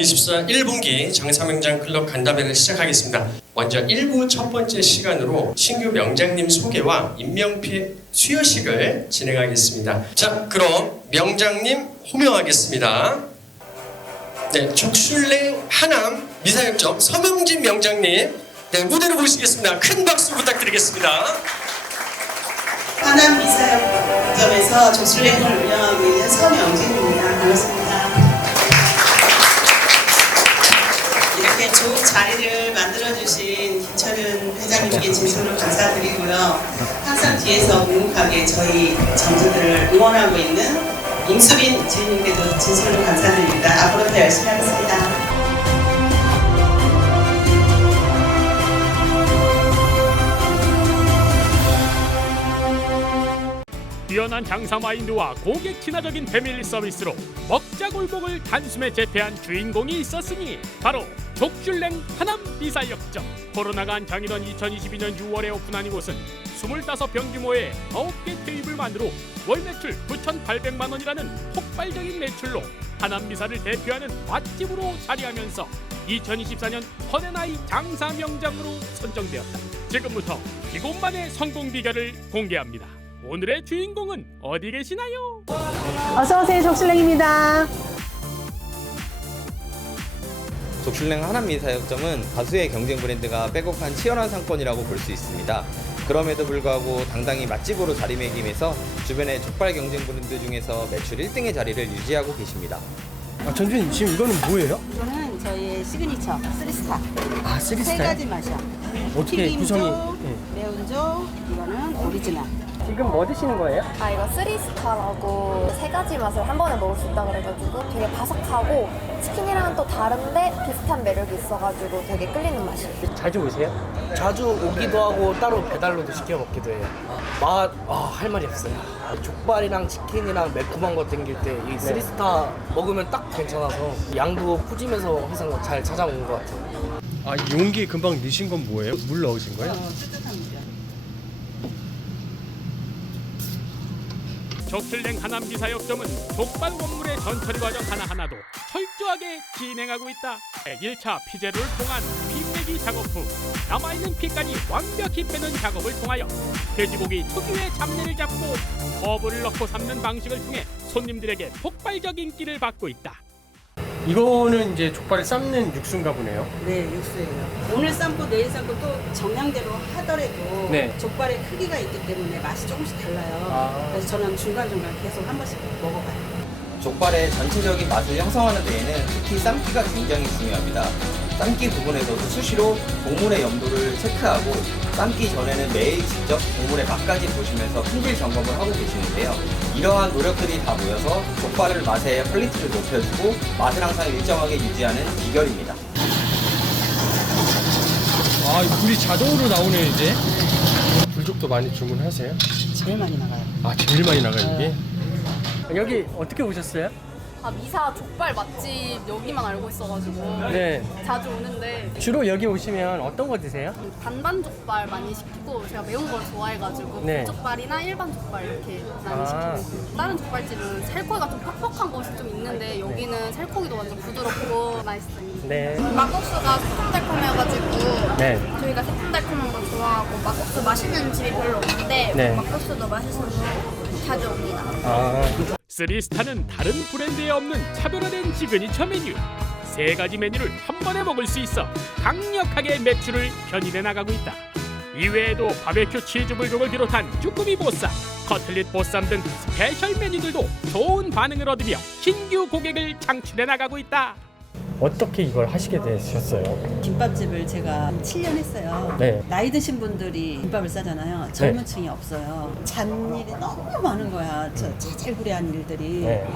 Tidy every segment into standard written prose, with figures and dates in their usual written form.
2024 1분기 장사명장 클럽 간담회를 시작하겠습니다. 먼저 1부 첫 번째 시간으로 신규 명장님 소개와 임명필 수여식을 진행하겠습니다. 자, 그럼 명장님 호명하겠습니다. 네, 족슐랭 하남 미사역점 서명진 명장님, 네, 무대로 모시겠습니다. 큰 박수 부탁드리겠습니다. 하남 미사역점에서 족슐랭을 운영하고 있는 서명진입니다. 반갑습니다. 이렇게 좋은 자리를 만들어주신 김철윤 회장님께 진심으로 감사드리고요. 항상 뒤에서 묵묵하게 저희 점주들을 응원하고 있는 임수빈 주인님께도 진심으로 감사드립니다. 앞으로 더 열심히 하겠습니다. 뛰어난 장사 마인드와 고객 친화적인 패밀리 서비스로 먹자골목을 단숨에 제패한 주인공이 있었으니 바로 족슐랭 하남 미사역점. 코로나가 한창이던 2022년 6월에 오픈한 이곳은 25병 규모의 9개 테이블만으로 월 매출 9,800만 원이라는 폭발적인 매출로 하남 미사를 대표하는 맛집으로 자리하면서 2024년 헌앤아이 장사 명장으로 선정되었다. 지금부터 이곳만의 성공 비결을 공개합니다. 오늘의 주인공은 어디 계시나요? 어서오세요. 족슐랭입니다. 족슐랭 하남 미사역점은 다수의 경쟁 브랜드가 백업한 치열한 상권이라고 볼 수 있습니다. 그럼에도 불구하고 당당히 맛집으로 자리매김해서 주변의 족발 경쟁 브랜드 중에서 매출 1등의 자리를 유지하고 계십니다. 전주님, 지금 이거는 뭐예요? 이거는 저희의 시그니처 쓰리스타. 아, 세 쓰리스타요? 가지 맛이야. 어떻게 튀김조, 구성이? 매운조, 이거는 오리지널. 지금 뭐 드시는 거예요? 아, 이거 쓰리스타라고 세 가지 맛을 한 번에 먹을 수 있다 그래가지고 되게 바삭하고 치킨이랑 또 다른데 비슷한 매력이 있어가지고 되게 끌리는 맛이에요. 자주 오세요? 자주 오기도 하고 따로 배달로도 시켜 먹기도 해요. 할 말이 없어요. 족발이랑 치킨이랑 매콤한 거 땡길 때 이 쓰리스타 먹으면 딱 괜찮아서 양도 푸짐해서 항상 잘 찾아오는 것 같아요. 아, 용기에 금방 넣으신 건 뭐예요? 물 넣으신 거예요? 뜨뜻합니다. 족슐랭 하남 미사역점은 족발 원물의 전처리 과정 하나하나도 철저하게 진행하고 있다. 1차 피제로를 통한 피 빼기 작업 후 남아있는 피까지 완벽히 빼는 작업을 통하여 돼지고기 특유의 잡내를 잡고 허브를 넣고 삶는 방식을 통해 손님들에게 폭발적 인기를 받고 있다. 이거는 이제 족발을 삶는 육수인가 보네요. 네, 육수예요. 오늘 삶고 내일 삶고 또 정량대로 하더라도 네. 족발의 크기가 있기 때문에 맛이 조금씩 달라요. 아. 그래서 저는 중간중간 계속 한 번씩 먹어봐요. 족발의 전체적인 맛을 형성하는 데에는 특히 삶기가 굉장히 중요합니다. 삶기 부분에서도 수시로 동물의 염도를 체크하고 삶기 전에는 매일 직접 동물의 맛까지 보시면서 품질 점검을 하고 계시는데요. 이러한 노력들이 다 모여서 족발을 맛의 퀄리티를 높여주고 맛을 항상 일정하게 유지하는 비결입니다. 아, 불이 자동으로 나오네요, 이제. 불족도 많이 주문하세요? 제일 많이 나가요. 아, 제일 많이 나가요, 이게? 여기 어떻게 오셨어요? 아, 미사 족발 맛집 여기만 알고 있어가지고 네. 자주 오는데 주로 여기 오시면 어떤 거 드세요? 반반 족발 많이 시키고 제가 매운 걸 좋아해가지고 네. 족발이나 일반 족발 이렇게 많이 아. 시키고 다른 족발집은 살코기가 좀 퍽퍽한 곳이 좀 있는데 여기는 살코기도 완전 부드럽고 맛있어요. 네. 막국수가 새콤달콤해가지고 네. 저희가 새콤달콤한 거 좋아하고 막국수 맛있는 집이 별로 없는데 네. 막국수도 맛있어서 자주 옵니다. 아, 쓰리스타는 다른 브랜드에 없는 차별화된 시그니처 메뉴. 세 가지 메뉴를 한 번에 먹을 수 있어 강력하게 매출을 견인해 나가고 있다. 이외에도 바베큐 치즈 불족을 비롯한 쭈꾸미 보쌈, 커틀릿 보쌈 등 스페셜 메뉴들도 좋은 반응을 얻으며 신규 고객을 창출해 나가고 있다. 어떻게 이걸 하시게 되셨어요? 김밥집을 제가 7년 했어요. 네. 나이 드신 분들이 김밥을 싸잖아요. 젊은 층이 없어요. 잔일이 너무 많은 거야. 저 자잘구레한 일들이. 네.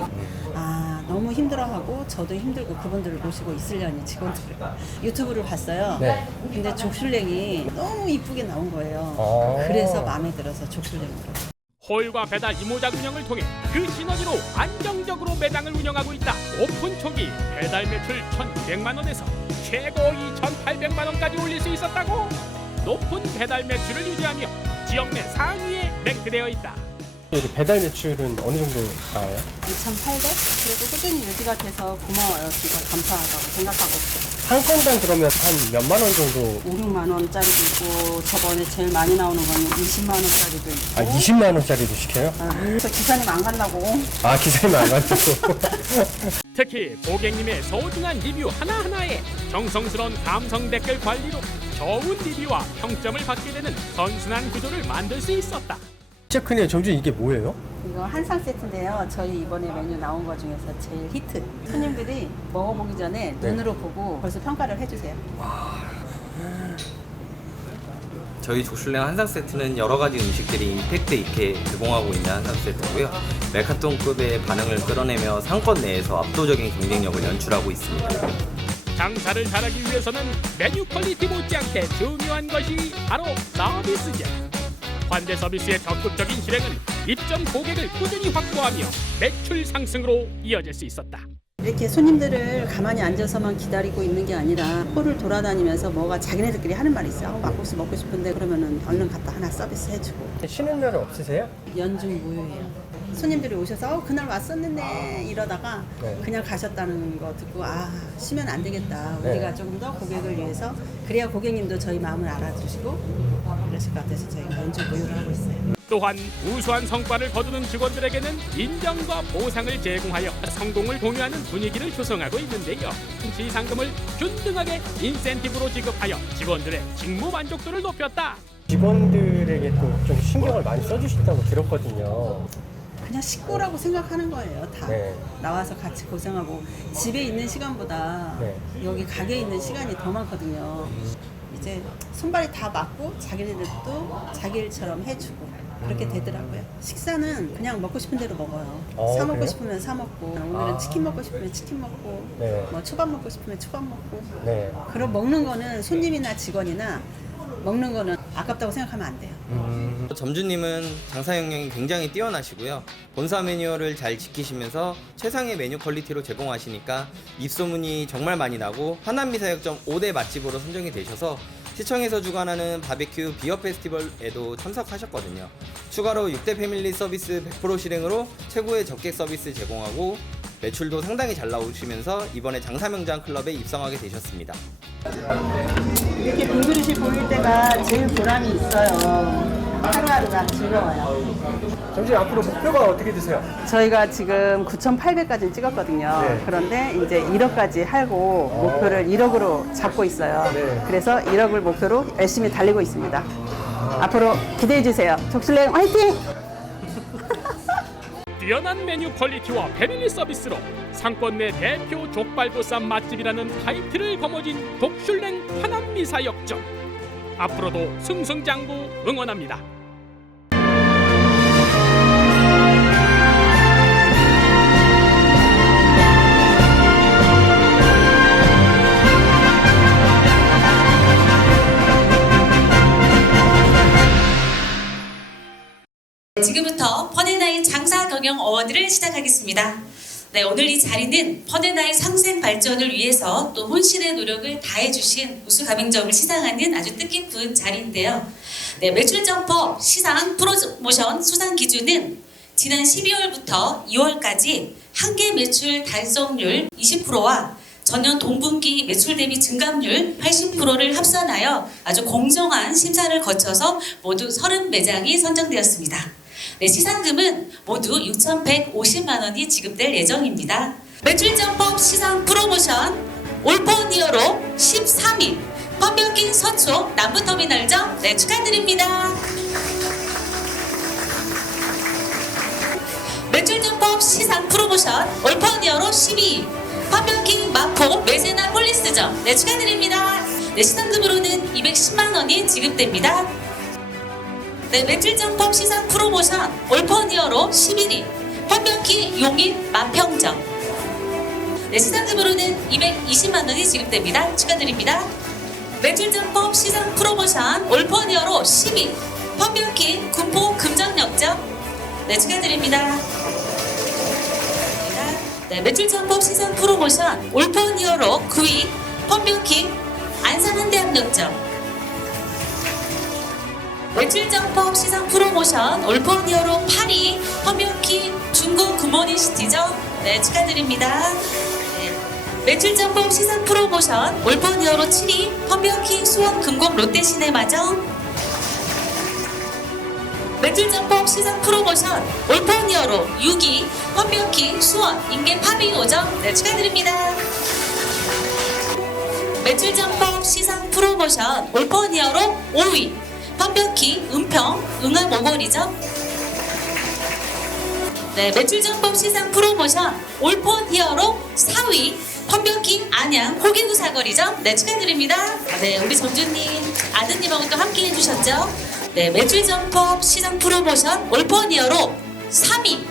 아, 너무 힘들어하고 저도 힘들고 그분들을 모시고 있으려니 직원들을 유튜브를 봤어요. 네. 근데 족슐랭이 너무 이쁘게 나온 거예요. 아. 그래서 마음에 들어서 족슐랭으로. 홀과 배달 이모작 운영을 통해 그 시너지로 안정적으로 매장을 운영하고 있다. 오픈 초기 배달 매출 1,200만 원에서 최고 2,800만 원까지 올릴 수 있었다고. 높은 배달 매출을 유지하며 지역 내 상위에 랭크되어 있다. 이렇게 배달 매출은 어느 정도 나와요? 2,800? 그래도 꾸준히 유지가 돼서 고마워요. 진짜 감사하다고 생각하고 있어요. 상권당 그러면 한 몇만 원 정도? 5, 6만 원짜리도 있고 저번에 제일 많이 나오는 건 20만 원짜리도 있고. 아 20만 원짜리도 시켜요? 그래서 기사님 안 간다고. 아 기사님 안 간다고. 특히 고객님의 소중한 리뷰 하나하나에 정성스러운 감성 댓글 관리로 좋은 리뷰와 평점을 받게 되는 선순환 구조를 만들 수 있었다. 진짜 크네요. 정준 이게 뭐예요? 이거 한상 세트인데요. 저희 이번에 메뉴 나온 거 중에서 제일 히트. 손님들이 먹어보기 전에 네. 눈으로 보고 벌써 평가를 해주세요. 저희 족슐랭 한상 세트는 여러 가지 음식들이 임팩트 있게 제공하고 있는 한상 세트고요. 메카톤급의 반응을 끌어내며 상권 내에서 압도적인 경쟁력을 연출하고 있습니다. 장사를 잘하기 위해서는 메뉴 퀄리티 못지않게 중요한 것이 바로 서비스죠. 환대 서비스의 적극적인 실행은 입점 고객을 꾸준히 확보하며 매출 상승으로 이어질 수 있었다. 이렇게 손님들을 가만히 앉아서만 기다리고 있는 게 아니라 홀을 돌아다니면서 뭐가 자기네들끼리 하는 말이 있어요. 막국수 먹고 싶은데 그러면은 얼른 갖다 하나 서비스 해주고. 쉬는 날은 없으세요? 연중 무휴예요. 손님들이 오셔서 그날 왔었는데 이러다가 네. 그냥 가셨다는 거 듣고 아 쉬면 안 되겠다. 네. 우리가 조금 더 고객을 위해서 그래야 고객님도 저희 마음을 알아주시고 그러실 것 같아서 저희가 연중 무휴를 하고 있어요. 또한 우수한 성과를 거두는 직원들에게는 인정과 보상을 제공하여 성공을 공유하는 분위기를 조성하고 있는데요. 지상금을 균등하게 인센티브로 지급하여 직원들의 직무 만족도를 높였다. 직원들에게 또 좀 신경을 많이 써주신다고 들었거든요. 그냥 식구라고 생각하는 거예요. 다 네. 나와서 같이 고생하고 집에 있는 시간보다 네. 여기 가게에 있는 시간이 더 많거든요. 이제 손발이 다 맞고 자기네들도 자기 일처럼 해주고 그렇게 되더라고요. 식사는 그냥 먹고 싶은 대로 먹어요. 사 먹고 그래요? 싶으면 사 먹고 오늘은 치킨 먹고 싶으면 치킨 먹고 네. 뭐 초밥 먹고 싶으면 초밥 먹고 네. 그럼 먹는 거는 손님이나 직원이나 먹는 거는 아깝다고 생각하면 안 돼요. 점주님은 장사 역량이 굉장히 뛰어나시고요. 본사 매뉴얼을 잘 지키시면서 최상의 메뉴 퀄리티로 제공하시니까 입소문이 정말 많이 나고 하남미사역점 5대 맛집으로 선정이 되셔서 시청에서 주관하는 바베큐 비어 페스티벌에도 참석하셨거든요. 추가로 6대 패밀리 서비스 100% 실행으로 최고의 접객 서비스 제공하고 매출도 상당히 잘 나오시면서 이번에 장사명장 클럽에 입성하게 되셨습니다. 이렇게 빈 그릇이 보일 때가 제일 보람이 있어요. 하루하루가 즐거워요. 정준 앞으로 목표가 어떻게 되세요? 저희가 지금 9,800까지 찍었거든요. 네. 그런데 이제 1억까지 하고 목표를 1억으로 잡고 있어요. 네. 그래서 1억을 목표로 열심히 달리고 있습니다. 앞으로 기대해 주세요. 족슐랭 화이팅! 뛰어난 메뉴 퀄리티와 패밀리 서비스로 상권 내 대표 족발보쌈 맛집이라는 타이틀을 거머쥔 족슐랭 하남미사역점. 앞으로도 승승장구 응원합니다. 지금부터 펀앤아이 장사 경영 어워드를 시작하겠습니다. 네, 오늘 이 자리는 펀앤아이 상생 발전을 위해서 또 혼신의 노력을 다해주신 우수 가맹점을 시상하는 아주 뜻깊은 자리인데요. 네, 매출 점퍼 시상 프로모션 수상 기준은 지난 12월부터 2월까지 한개 매출 달성률 20%와 전년 동분기 매출 대비 증감률 80%를 합산하여 아주 공정한 심사를 거쳐서 모두 30매장이 선정되었습니다. 네, 시상금은 모두 6,150만 원이 지급될 예정입니다. 매출 점퍼 시상 프로모션 올포니어로 13위 펀변기 서초 남부터미널점 네, 축하드립니다. 매출 점퍼 시상 프로모션 올포니어로 12위 펀변기 마포 메세나 폴리스점 네, 축하드립니다. 네, 시상금으로는 210만 원이 지급됩니다. 네, 매출 점퍼 시상 프로모션 올퍼니어로 11위 펀변키 용인 만평점 네, 시상금으로는 220만 원이 지급됩니다. 축하드립니다. 매출 점퍼 시상 프로모션 올퍼니어로 10위 펀변키 군포 금정역점 네, 축하드립니다. 네, 매출 점퍼 시상 프로모션 올퍼니어로 9위 펀변키 안산 현대학역점 매출점법 시상 프로모션 올포니어로 8위 펌뷰키 중고 굿모닝 시티점 네 축하드립니다. 네. 매출점법 시상 프로모션 올포니어로 7위 펌뷰키 수원 금곡 롯데시네마점 매출점법 시상 프로모션 올포니어로 6위 펌뷰키 수원 인계 파비 5점 네 축하드립니다. 매출점법 시상 프로모션 올포니어로 5위 펌뷰키 은평 응암 오거리점 네 매출점법 시상 프로모션 올포니어로 4위 펌뷰키 안양 호기구 사거리점 네 축하드립니다. 네 우리 점주님 아드님하고 또 함께 해주셨죠. 네 매출점법 시상 프로모션 올포니어로 3위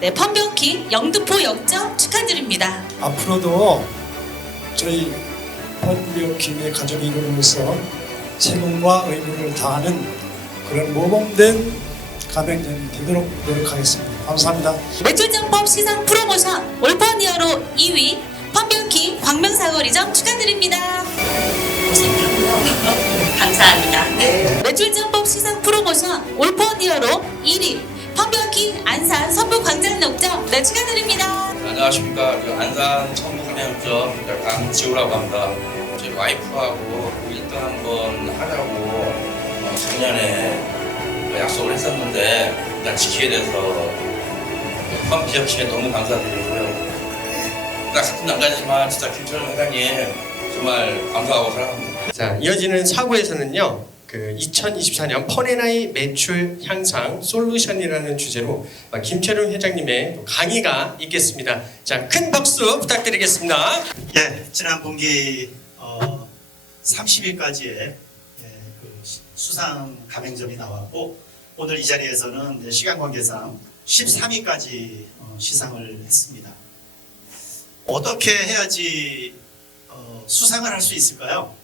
네 펌뷰키 영등포 역점 축하드립니다. 앞으로도 저희 펌뷰키의 가족이 이루어서 책임과 의무를 다하는 그런 모범된 가맹점이 되도록 노력하겠습니다. 감사합니다. 매출점법 시상 프로모션 올포니어로 2위 펌뷰키 광명사거리점 축하드립니다. 감사합니다. 매출점법 시상 프로모션 올포니어로 1위 펌뷰키 안산 선부광장역점 네 축하드립니다. 안녕하십니까. 안산 천부광장역점 강지우라고 합니다. 저희 와이프하고 1등 한번 하자고 작년에 약속을 했었는데 일단 지키게 돼서 펌비협씨에 너무 감사드리고요. 나 같은 남자지만 진짜 김철현 회장님 정말 감사하고 사랑합니다. 자, 이어지는 4부에서는요. 그 2024년 펀앤아이 매출 향상 솔루션이라는 주제로 김철웅 회장님의 강의가 있겠습니다. 자, 큰 박수 부탁드리겠습니다. 예, 지난 분기 30일까지의 그 수상 가맹점이 나왔고 오늘 이 자리에서는 시간 관계상 13위까지 시상을 했습니다. 어떻게 해야지 수상을 할 수 있을까요?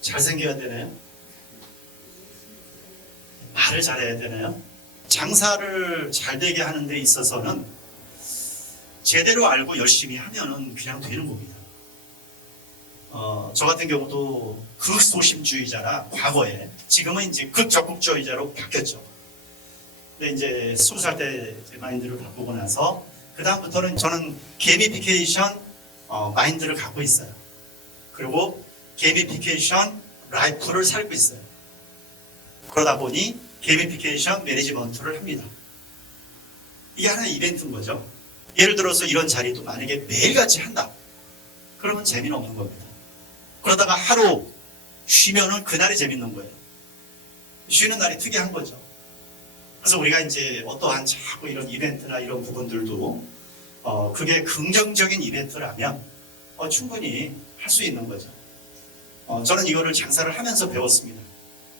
잘생겨야 되나요? 말을 잘해야 되나요? 장사를 잘 되게 하는 데 있어서는 제대로 알고 열심히 하면은 그냥 되는 겁니다. 저 같은 경우도 극소심주의자라 과거에 지금은 이제 극적극주의자로 바뀌었죠. 근데 이제 20살 때 마인드를 바꾸고 나서 그 다음부터는 저는 게이미피케이션 마인드를 갖고 있어요. 그리고 게이미피케이션 라이프를 살고 있어요. 그러다 보니 게이미피케이션 매니지먼트를 합니다. 이게 하나의 이벤트인 거죠. 예를 들어서 이런 자리도 만약에 매일같이 한다. 그러면 재미는 없는 겁니다. 그러다가 하루 쉬면은 그날이 재밌는 거예요. 쉬는 날이 특이한 거죠. 그래서 우리가 이제 어떠한 자꾸 이런 이벤트나 이런 부분들도 그게 긍정적인 이벤트라면 충분히 할 수 있는 거죠. 저는 이거를 장사를 하면서 배웠습니다.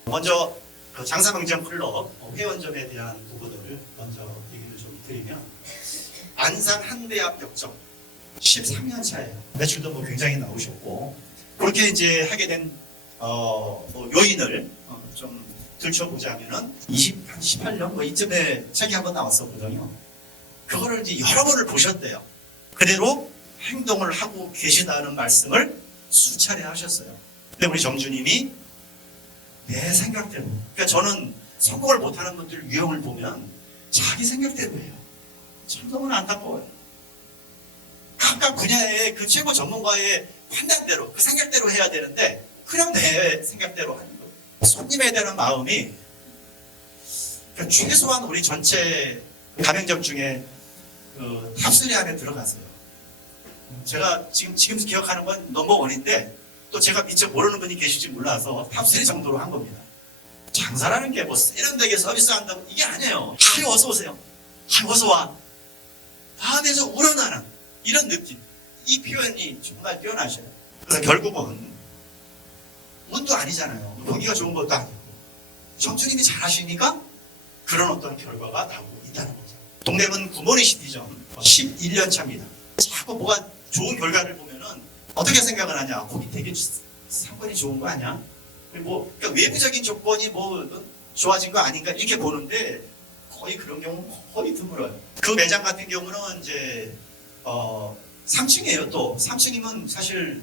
먼저 그 장사명장 클럽 회원점에 대한 부분을 먼저 얘기를 좀 드리면 안산 한대앞 역점 13년 차예요. 매출도 뭐 굉장히 나오셨고 그렇게 이제 하게 된 뭐 요인을 좀 들춰보자면은 18년 뭐 이쯤에 책이 한번 나왔었거든요. 그거를 이제 여러 번을 보셨대요. 그대로 행동을 하고 계시다는 말씀을 수차례 하셨어요. 근데 우리 점주님이 내 생각대로, 그러니까 저는 성공을 못하는 분들 유형을 보면 자기 생각대로 해요. 참 너무나 안타까워요. 각각 분야의 그 최고 전문가의 판단대로, 그 생각대로 해야 되는데 그냥 내 생각대로 하는 거예요. 손님에 대한 마음이 그러니까 최소한 우리 전체 가맹점 중에 그 탑3 안에 들어가세요. 제가 지금 기억하는 건 넘버원인데 또 제가 미처 모르는 분이 계실지 몰라서 탑3 정도로 한 겁니다. 장사라는 게 뭐 세련되게 서비스한다고 이게 아니에요. 하이 어서 오세요. 하이 어서 와. 마음에서 우러나는 이런 느낌. 이 표현이 정말 뛰어나셔요. 그래서 결국은 운도 아니잖아요. 보기가 좋은 것도 아니고 점주님이 잘하시니까 그런 어떤 결과가 나오고 있다는 거죠. 동대문 굿모닝 시티점 11년 차입니다. 자꾸 뭐가 좋은 결과를 보면은 어떻게 생각을 하냐? 거기 되게 상권이 좋은 거 아니야? 뭐 그러니까 외부적인 조건이 뭐 좋아진 거 아닌가 이렇게 보는데 거의 그런 경우 거의 드물어요. 그 매장 같은 경우는 이제 3층이에요. 또 3층이면 사실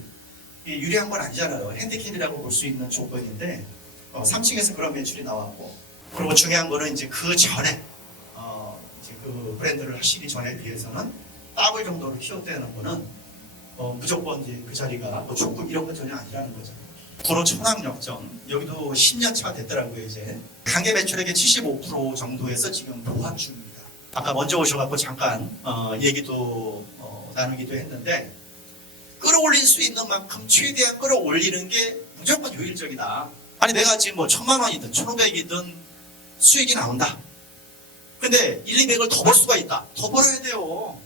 유리한 건 아니잖아요. 핸디캡이라고 볼 수 있는 조건인데 3층에서 그런 매출이 나왔고, 그리고 중요한 거는 이제 그 전에 이제 그 브랜드를 하시기 전에 비해서는 더블 정도로 키웠다는 거는 무조건 이제 그 자리가 뭐 조금 이런 건 전혀 아니라는 거죠. 구로 천왕역점 여기도 10년 차 됐더라고요. 이제 관계 매출액의 75% 정도에서 지금 보합 중입니다. 아까 먼저 오셔갖고 잠깐 얘기도 나누기도 했는데, 끌어올릴 수 있는 만큼 최대한 끌어올리는 게 무조건 효율적이다. 아니 내가 지금 뭐 1,000만 원이든 1,500이든 수익이 나온다. 근데 1, 200을 더 벌 수가 있다. 더 벌어야 돼요.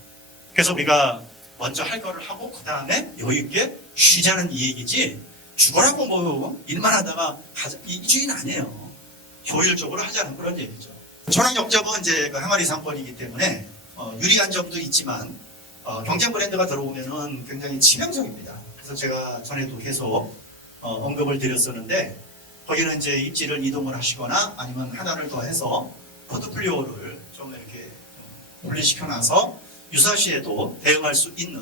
그래서 우리가 먼저 할 거를 하고 그 다음에 여유 있게 쉬자는 이 얘기지, 죽어라고 뭐 일만 하다가 이 주인 아니에요. 효율적으로 하자는 그런 얘기죠. 천왕역점은 이제 그 항아리 상권이기 때문에 유리한 점도 있지만 경쟁 브랜드가 들어오면은 굉장히 치명적입니다. 그래서 제가 전에도 계속 언급을 드렸었는데, 거기는 이제 입지를 이동을 하시거나 아니면 하나를 더 해서 포트폴리오를 좀 이렇게 분리시켜놔서 유사시에도 대응할 수 있는,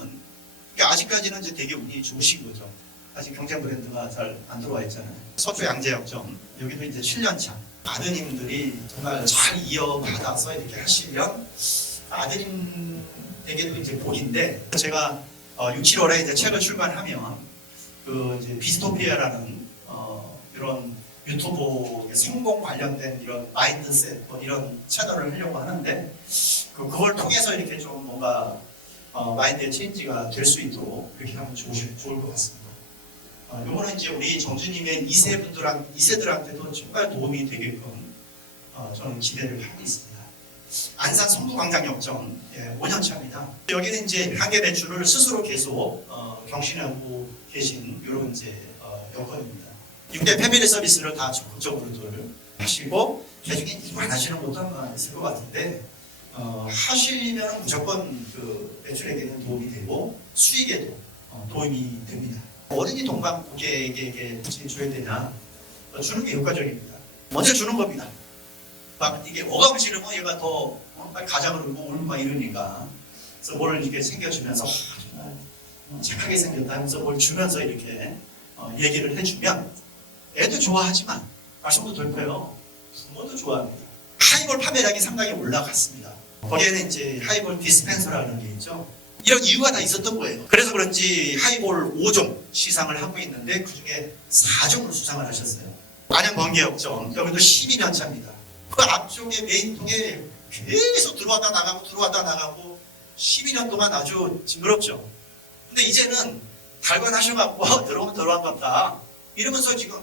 그러니까 아직까지는 이제 되게 운이 좋으신 거죠. 아직 경쟁 브랜드가 잘 안 들어와 있잖아요. 서초 양재역점 여기도 이제 7년차 아드님들이 정말 잘 이어받아서 이렇게 하시면 아드님에게도 이제 복인데, 제가 6, 7월에 이제 책을 출간하면 그 이제 비스토피아라는 이런 유튜브 성공 관련된 이런 마인드셋 뭐 이런 채널을 하려고 하는데, 그걸 통해서 이렇게 좀 뭔가 마인드의 체인지가 될 수 있도록 그렇게 하면 좋을 것 같습니다. 이거는 이제 우리 정주님의 2세들한테도 정말 도움이 되게끔 저는 기대를 하고 있습니다. 안산 성북광장역점 5년 차입니다. 여기는 이제 관계 매출을 스스로 계속 경신하고 계신 이런 이제 여건입니다. 6대 패밀리 서비스를 다 적극적으로들 하시고, 나중에 일 안 하시는 것도 아마 있을 것 같은데 하시면 무조건 그 매출에게는 도움이 되고 수익에도 도움이 됩니다. 어른이 동방 고객에게 줘야 되냐, 주는 게 효과적입니다. 먼저 주는 겁니다. 막 이게 억압을 지르면 얘가 더 빨리 가장을 울고 울고 막 이러니까, 그래서 뭘 이렇게 챙겨주면서 정말 착하게 생겼다 하면서 뭘 주면서 이렇게 얘기를 해주면 애도 좋아하지만 말씀도 될 거예요. 부모도 좋아합니다. 하이볼 판매량이 상당히 올라갔습니다. 거기에는 이제 하이볼 디스펜서라는 게 있죠. 이런 이유가 다 있었던 거예요. 그래서 그런지 하이볼 5종 시상을 하고 있는데 그 중에 4종을 수상을 하셨어요. 안양 번개역점 여기도 12년 차입니다. 그 앞쪽에 메인 통에 계속 들어왔다 나가고 12년 동안 아주 징그럽죠. 근데 이제는 달관하셔갖고 들어오면 들어간 같다 이러면서 지금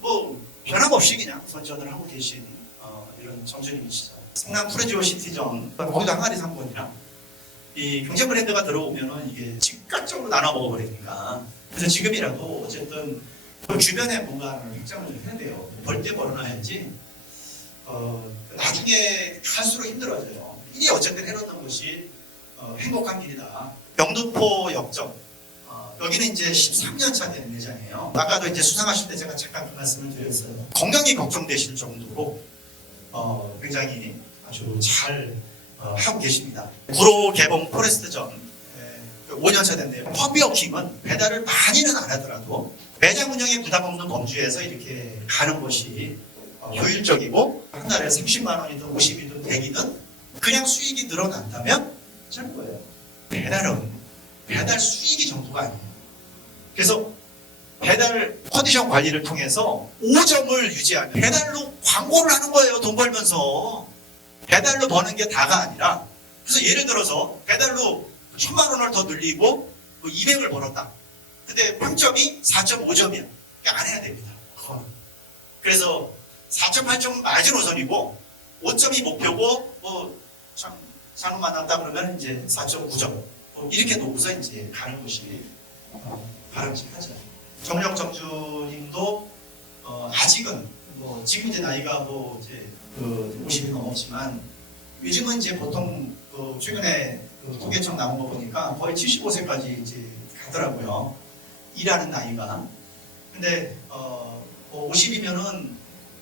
뭐 변함없이 그냥 선전을 하고 계신 이런 정주님이시죠. 성남 프레지오 시티점 거기도 항아리 상권이랑 이 경쟁 브랜드가 들어오면은 이게 즉각적으로 나눠 먹어버리니까, 그래서 지금이라도 어쨌든 그 주변에 뭔가를 확장을 해야 돼요. 벌 때 벌어놔야지 나중에 갈수록 힘들어져요. 이게 어쨌든 해놓는 것이 행복한 길이다. 영등포 역점 여기는 이제 13년 차 된 매장이에요. 아까도 이제 수상하실 때 제가 잠깐 그 말씀을 드렸어요. 건강이 걱정되실 정도로 굉장히 아주 잘 하고 계십니다. 구로 개봉 포레스트점 5년 차 됐네요. 펌비어킹은 배달을 많이는 안 하더라도 매장 운영에 부담 없는 범주에서 이렇게 가는 것이 효율적이고, 한 달에 30만 원이든 50이든 100이든 그냥 수익이 늘어난다면 괜찮은 거예요. 배달은 배달 수익이 정도가 아니에요. 그래서 배달 컨디션 관리를 통해서 5점을 유지하면 배달로 광고를 하는 거예요. 돈 벌면서. 배달로 버는 게 다가 아니라, 그래서 예를 들어서 배달로 1,000만 원을 더 늘리고 200을 벌었다. 근데 평점이 4.5점이야. 안 해야 됩니다. 그래서 4.8점은 마지노선이고 5점이 목표고 잘못 만났다 그러면 이제 4.9점 이렇게 놓고서 이제 가는 것이 바람직하죠. 정력 정주님도 아직은 지금 이제 나이가 이제 50이 넘었지만 요즘은 이제 보통 최근에 통계청 나온 거 보니까 거의 75세까지 이제 가더라고요. 일하는 나이가. 근데 50이면은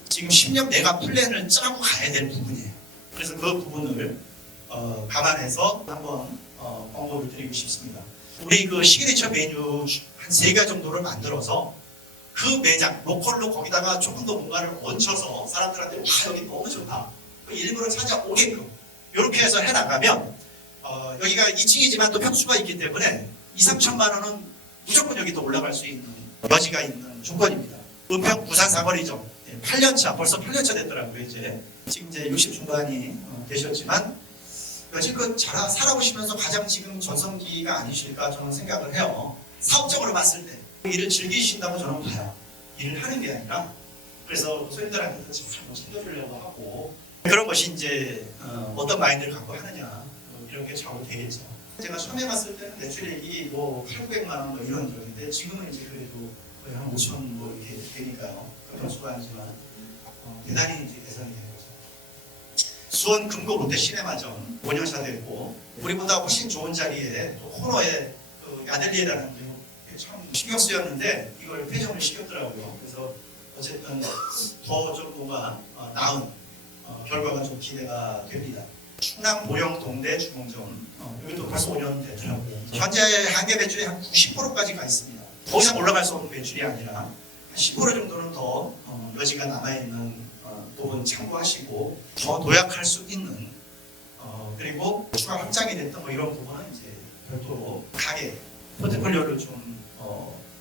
지금 10년 메가 플랜을 짜고 가야 될 부분이에요. 그래서 그 부분을 감안해서 한번 언급을 드리고 싶습니다. 우리 그 시그니처 메뉴 한 3개 정도를 만들어서 그 매장 로컬로 거기다가 조금 더 뭔가를 얹혀서 사람들한테 와 여기 너무 좋다. 일부러 찾아오게끔 이렇게 해서 해나가면 여기가 2층이지만 또 평수가 있기 때문에 2, 3천만 원은 무조건 여기 더 올라갈 수 있는 여지가 있는 조건입니다. 은평 부산 사거리죠. 8년차 벌써 8년차 됐더라고요. 지금 이제 60 중반이 되셨지만 여지껏 살아오시면서 가장 지금 전성기가 아니실까 저는 생각을 해요. 사업적으로 봤을 때 일을 즐기신다고 저는 봐요. 일을 하는 게 아니라 그래서 손님들한테도 잘 챙겨주려고 하고 그런 것이 이제 어떤 마인드를 갖고 하느냐 이런 게 잘되겠죠. 제가 처음에 봤을 때는 매출액이 뭐 800만 원 뭐 이런 정도인데 지금은 이제 그래도 거의 한 5천 뭐 이렇게 되니까요. 그런 수가 아니지만 대단히 이제 개선이 된 거죠. 수원 금고 롯데 시네마점 5년차 됐고 우리보다 훨씬 좋은 자리에 또 호너의 그 야델리에라는 게 참 신경 쓰였는데 이걸 폐점을 시켰더라고요. 그래서 어쨌든 더 좀 뭔가 나은 결과가 좀 기대가 됩니다. 충남 보령 동대 주공점 여기도 벌써 5년 됐더라고요. 현재 한개 매출이 한 90%까지 가 있습니다. 더 이상 올라갈 수 없는 매출이 아니라 한 10% 정도는 더 여지가 남아있는 부분 참고하시고 더 도약할 수 있는 그리고 추가 확장이 됐던 뭐 이런 부분은 이제 별도로 가게 포트폴리오를 좀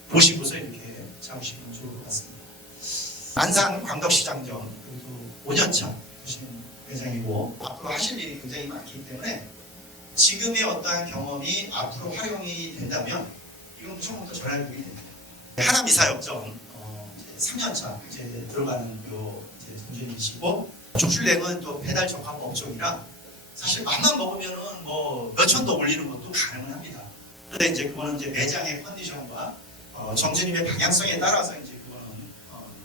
보시고서 이렇게 잡으시면 좋을 것 같습니다. 안산 광덕시장점 그리고 5년차 보시는 매장이고 앞으로 하실 일이 굉장히 많기 때문에 지금의 어떠한 경험이 앞으로 활용이 된다면 이건 처음부터 전환국이 됩니다. 하남이사역점 3년차 이제 들어가는 요 점주님이시고 족슐랭은 또 배달 적합 업종이라 사실 맘만 먹으면은 뭐 몇천 더 올리는 것도 가능은 합니다. 그런데 이제 그거는 이제 매장의 컨디션과 점주님의 방향성에 따라서 이제 그거는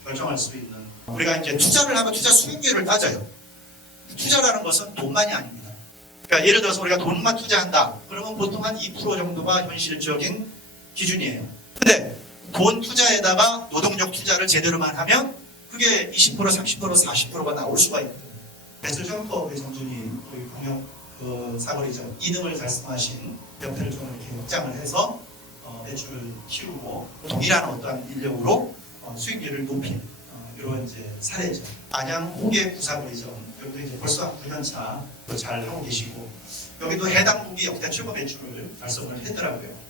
결정할 수 있는 우리가 이제 투자를 하면 투자 수익률을 따져요. 투자라는 것은 돈만이 아닙니다. 그러니까 예를 들어서 우리가 돈만 투자한다. 그러면 보통 한 2% 정도가 현실적인 기준이에요. 근데 돈 투자에다가 노동력 투자를 제대로만 하면 그게 20%, 30%, 40%가 나올 수가 있거든요. 매출점퍼 우리 점주님, 우리 광역 사거리점 2등을 달성하신 옆에를 좀 이렇게 확장을 해서 매출을 키우고 동일한 어떠한 인력으로 수익률을 높인 이런 이제 사례죠. 안양 호계 구사거리점 여기도 이제 벌써 한 9년차 잘 하고 계시고 여기도 해당 분기 역대 최고 매출을 달성을 했더라고요.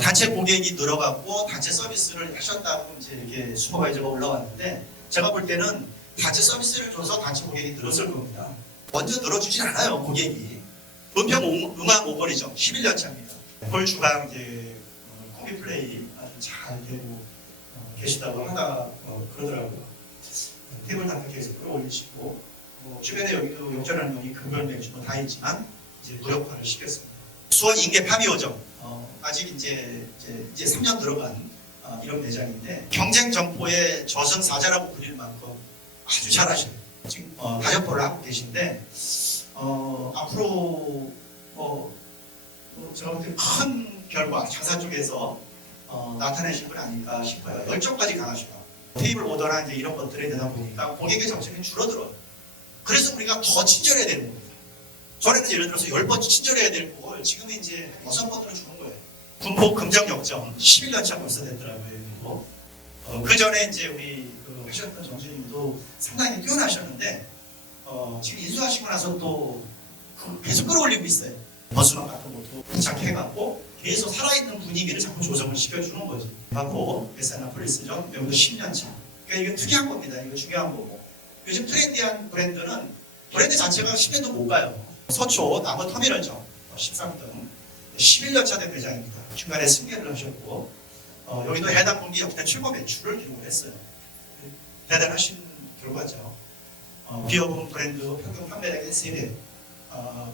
단체 고객이 늘어갔고 단체 서비스를 하셨다고 이제 이렇게 슈퍼바이저가 올라왔는데 제가 볼 때는 단체 서비스를 줘서 단체 고객이 늘었을 겁니다. 먼저 늘어주진 않아요 고객이. 은평 응암 오거리점 11년차입니다. 볼 주방 이제 콤비 플레이 아주 잘 되고 계시다고 하다 그러더라고요. 테이블 단가 계속 끌어올리시고 주변에 여기도 역전하는 분이 금별 맥주 다 있지만 이제 무력화를 시켰습니다. 수원 인계 파비오점 아직 이제 3년 들어간 이런 매장인데 경쟁 점포의 저승사자라고 불릴 만큼 아주 잘하셔요. 지금 다점포를 하고 계신데 앞으로 제가 볼 때 큰 결과 장사 쪽에서 나타내실 분 아닐까 싶어요. 열정까지 강하시고 테이블 오더나 이제 이런 것들에 되다 보니까 고객의 정책이 줄어들어요. 그래서 우리가 더 친절해야 되는 겁니다. 전에는 예를 들어서 10번 친절해야 될 걸 지금은 이제 6번으로 주는 거예요. 군포 금정역점 11년차 벌써 됐더라고요. 그 전에 이제 우리 하셨던 정주님도 상당히 뛰어나셨는데 지금 인수하시고 나서 또 계속 끌어올리고 있어요. 버스만 같은 것도 괜찮게 해갖고 계속 살아있는 분위기를 자꾸 조성을 시켜주는 거지. 마포 베사나폴리스점 여기도 10년차. 그러니까 이게 특이한 겁니다. 이거 중요한 거고. 요즘 트렌디한 브랜드는 브랜드 자체가 10년도 못 가요. 서초 남원터미널점 13등 11년차 된 매장입니다. 중간에 승계를 하셨고 여기도 해당 분기 역대 최고 매출을 기록을 했어요. 대단하신 결과죠. 비어본 브랜드 평균 판매량의 3배.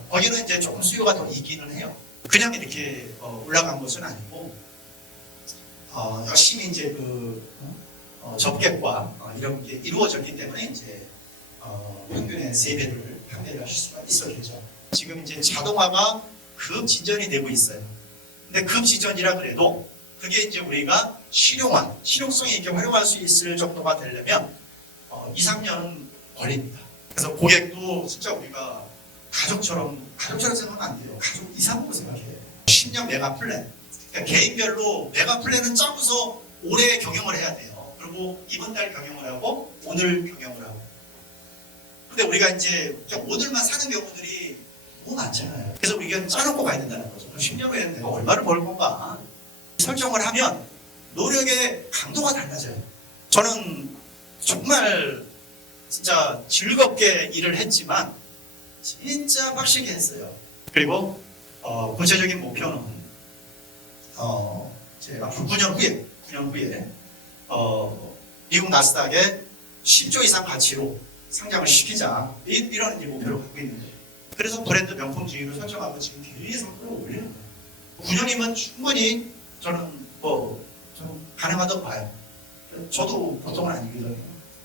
거기는 이제 조금 수요가 더 있기는 해요. 그냥 이렇게 올라간 것은 아니고 열심히 이제 접객과 이런 게 이루어졌기 때문에 이제 평균의 3배를 판매를 하실 수가 있었겠죠. 지금 이제 자동화가 급진전이 되고 있어요. 근데 급진전이라 그래도 그게 이제 우리가 실용성 있게 활용할 수 있을 정도가 되려면 2, 3년은 걸립니다. 그래서 고객도 진짜 우리가 가족처럼 생각하면 안 돼요. 가족 이상으로 생각해요. 10년 메가 플랜. 그러니까 개인별로 메가 플랜은 짜고서 올해 경영을 해야 돼요. 그리고 이번 달 경영을 하고 오늘 경영을 하고. 근데 우리가 이제 그냥 오늘만 사는 경우들이 너무 많잖아요. 그래서 우리가 짜놓고 가야 된다는 거죠. 10년 후에 내가 얼마를 벌 건가. 설정을 하면 노력의 강도가 달라져요. 저는 정말 진짜 즐겁게 일을 했지만 진짜 빡시게 했어요. 그리고 구체적인 목표는 이제 앞으로 9년 후에 미국 나스닥에 10조 이상 가치로 상장을 시키자 이런 이제 목표를 갖고 있는 거예요. 그래서 브랜드 명품 지위를 설정하고 지금 계속 끌어올려요. 9년이면 충분히 저는 좀 가능하다고 봐요. 저도 보통은 아니거든요.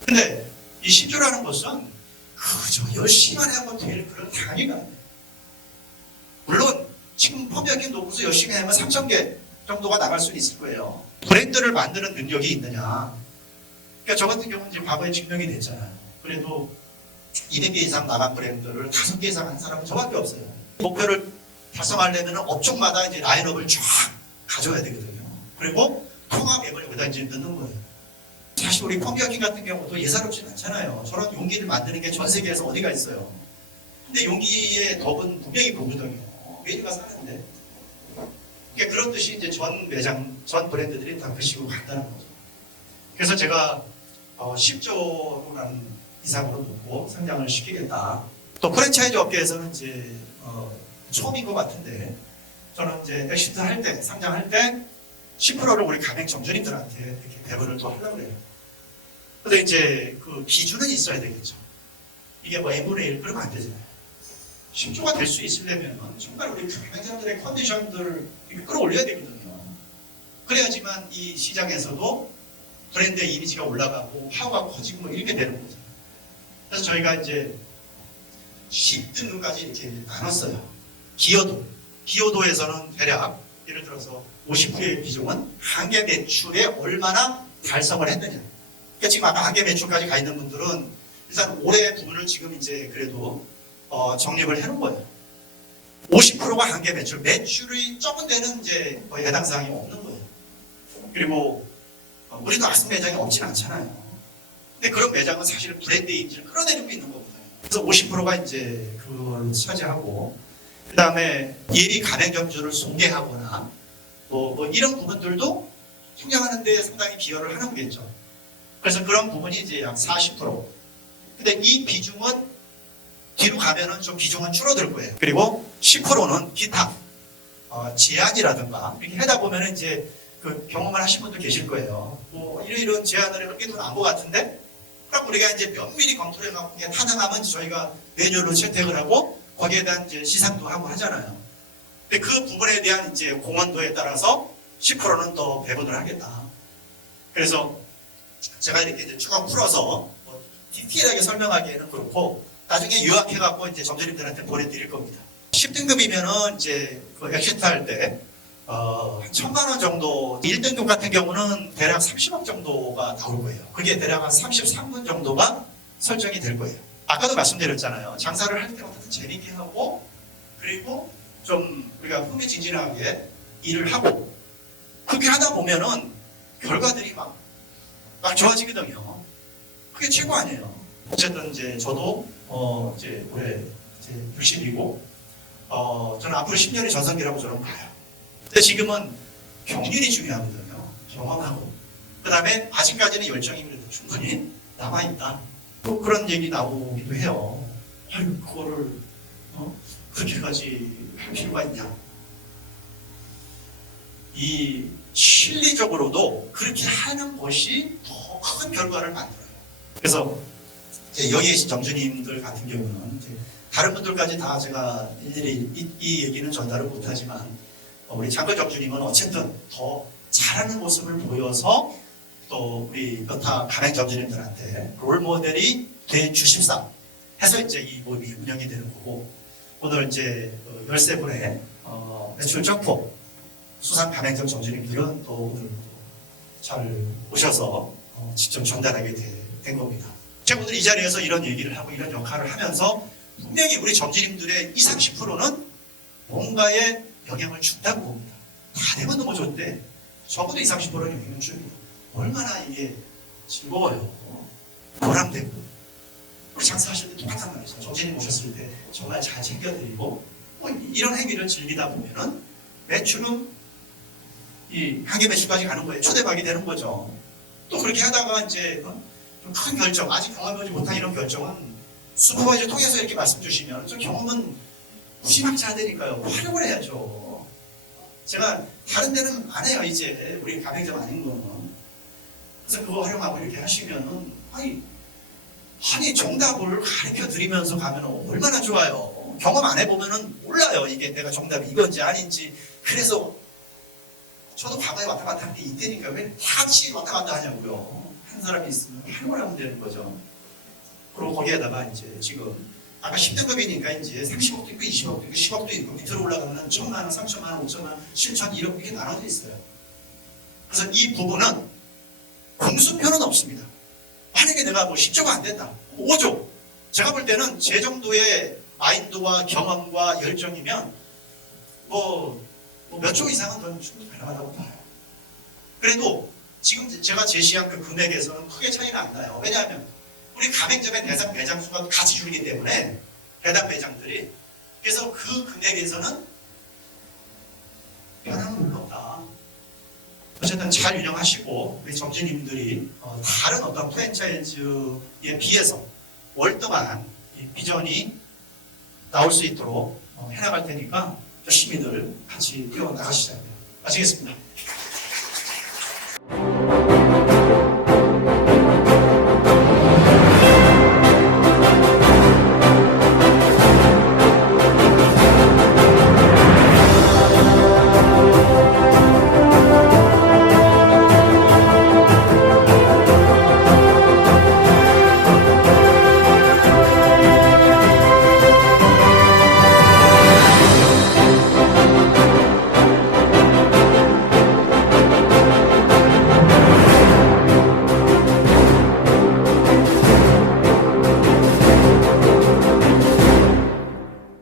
근데 이 10조라는 것은 그저 열심히만 하면 될 그런 단위가 아니에요. 물론 지금 펌웨어킹 놓고서 열심히 하면 3,000개 정도가 나갈 수는 있을 거예요. 브랜드를 만드는 능력이 있느냐. 그러니까 저 같은 경우는 이제 과거에 증명이 됐잖아요. 그래도 200개 이상 나간 브랜드를 5개 이상 한 사람은 저밖에 없어요. 목표를 달성하려면 업종마다 이제 라인업을 쫙 가져야 되거든요. 그리고 통합 앱을 여기다 이제 넣는 거예요. 사실 우리 펌웨어킹 같은 경우도 예사롭진 않잖아요. 저런 용기를 만드는 게 전 세계에서 어디가 있어요. 근데 용기의 덕은 분명히 보거든요. 메리가 사는데. 그러니까 그런 뜻이 이제 전 매장, 전 브랜드들이 다 그 식으로 간다는 거죠. 그래서 제가 10조라는 이상으로 놓고 상장을 시키겠다. 또 프랜차이즈 업계에서는 이제 처음인 것 같은데 저는 이제 엑시트 할 때, 상장할 때 10%를 우리 가맹 점주님들한테 이렇게 배분을 더 하려고 해요. 근데 이제 그 기준은 있어야 되겠죠. 이게 뭐 M분의 1 그러면 안 되잖아요. 10조가 될 수 있으려면 정말 우리 가맹점들의 컨디션들을 끌어올려야 되거든요. 그래야지만 이 시장에서도 브랜드의 이미지가 올라가고 파워가 커지고 뭐 이렇게 되는 거죠. 그래서 저희가 이제 10등급까지 이렇게 나눴어요. 기여도에서는 대략 예를 들어서 50%의 비중은 한계 매출에 얼마나 달성을 했느냐. 그러니까 지금 아까 한계 매출까지 가 있는 분들은 일단 올해 부분을 지금 이제 그래도 정립을 해놓은 거예요. 50%가 한계 매출이 적은 데는 이제 거의 해당 사항이 없는 거예요. 그리고 우리도 악성 매장이 없진 않잖아요. 근데 그런 매장은 사실 브랜드 이미지를 끌어내리고 있는 거거든요. 그래서 50%가 이제 그걸 차지하고, 그 다음에 예비 가맹점주를 소개하거나 뭐 이런 부분들도 성장하는 데 상당히 기여를 하는 거겠죠. 그래서 그런 부분이 이제 약 40%. 근데 이 비중은 뒤로 가면은 좀 비중은 줄어들 거예요. 그리고 10%는 기타 제안이라든가 이렇게 하다 보면은 이제 그 경험을 하신 분들 계실 거예요. 뭐 이런 제안을 그렇게 돈 안 것 같은데, 그럼 우리가 이제 면밀히 검토를 해갖고 그냥 타당하면 저희가 메뉴로 채택을 하고 거기에 대한 이제 시상도 하고 하잖아요. 근데 그 부분에 대한 이제 공헌도에 따라서 10%는 더 배분을 하겠다. 그래서 제가 이렇게 이제 추가 풀어서 디테일하게 설명하기에는 그렇고 나중에 요약해갖고 이제 점주님들한테 보내드릴 겁니다. 10등급이면은 이제 그 엑시트 할 때 한 1,000만 원 정도, 1등급 같은 경우는 대략 30억 정도가 나올 거예요. 그게 대략 한 33분 정도가 설정이 될 거예요. 아까도 말씀드렸잖아요. 장사를 할 때부터 재밌게 하고, 그리고 좀 우리가 흥미진진하게 일을 하고, 그렇게 하다 보면은 결과들이 막 좋아지거든요. 그게 최고 아니에요. 어쨌든 이제 저도 이제 올해 이제 60이고, 저는 앞으로 10년이 전성기라고 저는 봐요. 근데 지금은 경륜이 중요하거든요. 경험하고. 그 다음에 아직까지는 열정이 그래도 충분히 남아있다. 또 그런 얘기 나오기도 해요. 아유, 그거를 그렇게까지 할 필요가 있냐. 이 실리적으로도 그렇게 하는 것이 더 큰 결과를 만들어요. 그래서 여기 계신 점주님들 같은 경우는 이제 다른 분들까지 다 제가 일일이 이 얘기는 전달을 못하지만 우리 장글 점주님은 어쨌든 더 잘하는 모습을 보여서 또 우리 여타 가맹 점주님들한테 롤 모델이 돼 주십사 해서 이제 이 모임이 운영이 되는 거고, 오늘 이제 13분의 매출 점포 수상 가맹점 점주님들은 또 오늘 잘 오셔서 직접 전달하게 된 겁니다. 제가 오늘 이 자리에서 이런 얘기를 하고 이런 역할을 하면서 분명히 우리 점주님들의 20, 30%는 뭔가에 영향을 준다고 봅니다. 다 되면 너무 좋은데 적어도 20, 30%는 영향을 줍니다. 얼마나 이게 즐거워요. 보람되고. 우리 장사하실 때 똑같단 말이죠. 정신이 오셨을 때 정말 잘 챙겨드리고 뭐 이런 행위를 즐기다 보면은 매출은 이 한계 매출까지 가는 거예요. 초대박이 되는 거죠. 또 그렇게 하다가 이제 좀 큰 결정, 아직 경험해보지 못한 이런 결정은 슈퍼바이저 통해서 이렇게 말씀 주시면 좀 경험은 무시막지해야 되니까요. 활용을 해야죠. 제가 다른 데는 안 해요. 이제 우리 가맹점 아닌 거는. 그래서 그거 활용하고 이렇게 하시면은 아니 정답을 가르쳐 드리면서 가면 얼마나 좋아요. 경험 안 해보면은 몰라요. 이게 내가 정답이 이건지 아닌지. 그래서 저도 과거에 왔다 갔다 한 게 이때니까 왜 같이 왔다 갔다 하냐고요. 한 사람이 있으면 활용을 하면 되는 거죠. 그리고 거기에다가 이제 지금 아까 10등급이니까 이제 30억도 있고 20억도 있고 10억도 있고 밑으로 올라가면 1,000만 원, 3,000만 원, 5,000만 원, 7,000, 1억 이렇게 나눠져 있어요. 그래서 이 부분은 공수표는 없습니다. 만약에 내가 뭐 10조가 안 된다, 5조. 제가 볼 때는 제 정도의 마인드와 경험과 열정이면 뭐 몇 조 이상은 저는 충분히 가능하다고 봐요. 그래도 지금 제가 제시한 그 금액에서는 크게 차이가 안 나요. 왜냐하면 우리 가맹점의 대상 매장 수가 같이 줄기 때문에 배당 매장들이 그래서 그 금액에서는 변함은 없다. 어쨌든 잘 운영하시고 우리 점주님들이 다른 어떤 프랜차이즈에 비해서 월등한 이 비전이 나올 수 있도록 해나갈 테니까 열심히들 같이 뛰어나가시자고요. 마치겠습니다.